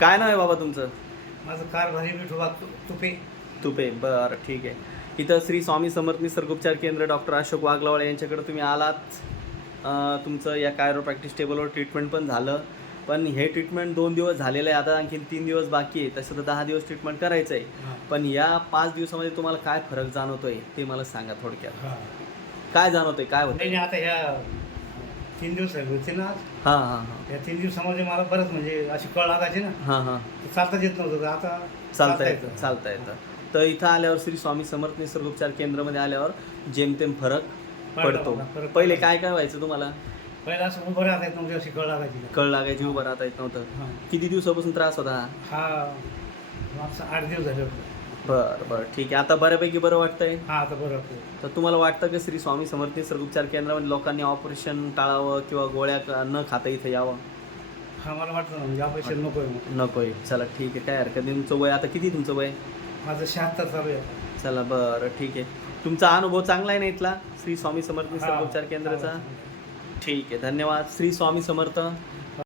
काय नाव आहे बाबा तुमचं? माझं कारभारी विठोबा तुपे. तुपे बरं ठीक आहे. इथं श्री स्वामी समर्थ निसर्गोपचार केंद्र डॉक्टर अशोक वाघलावाळे यांच्याकडे तुम्ही आलात. तुमचं या कायरोप्रॅक्टिस टेबलवर ट्रीटमेंट पण झालं. पण हे ट्रीटमेंट दोन दिवस झालेलं आहे आता आणखीन तीन दिवस बाकी आहे. तसं तर दहा दिवस ट्रीटमेंट करायचं आहे. पण या पाच दिवसामध्ये तुम्हाला काय फरक जाणवतोय ते मला सांगा थोडक्यात. काय जाणवतंय काय नाही, आता ह्या तीन दिवस होते ना आज. हां हां हां. या तीन दिवसामध्ये मला बरंच म्हणजे अशी कळ लागायची ना. हां हां. तर चालताच येत नव्हतं तर आता चालता येतं चालता येतं. तर इथं आल्यावर श्री स्वामी समर्थ निसर्गोपचार केंद्रामध्ये आल्यावर जेमतेम फरक पडला पडतो. मला, फरक पहिले. काय काय व्हायचं तुम्हाला? पहिला असं उभं राहता येत नव्हतं अशी कळ लागायची कळ लागायची उभं राहता येत नव्हतं. हां. किती दिवसापासून त्रास होता? हा हा मागचं आठ दिवस झाले होते. बरं बरं. ठीक आहे. आता बऱ्यापैकी बरं वाटतंय? हा आता बरं वाटतं तर तुम्हाला वाटतं की श्री स्वामी समर्थ निसर्गोपचार केंद्रामध्ये लोकांनी ऑपरेशन टाळावं किंवा गोळ्या क- न खाता इथं यावं? हा मला ना म्हणजे ऑपरेशन नको आहे. नकोय. चला ठीक आहे. काय हरकत नाही तुमचं वय आता किती तुमचं वय? माझं शहात्तर चालू आहे आता. चला बरं. ठीक आहे. तुमचा अनुभव चांगला आहे ना इथला? श्री स्वामी समर्थ हा, निसर्गोपचार केंद्राचा. ठीक आहे. धन्यवाद. श्री स्वामी समर्थ.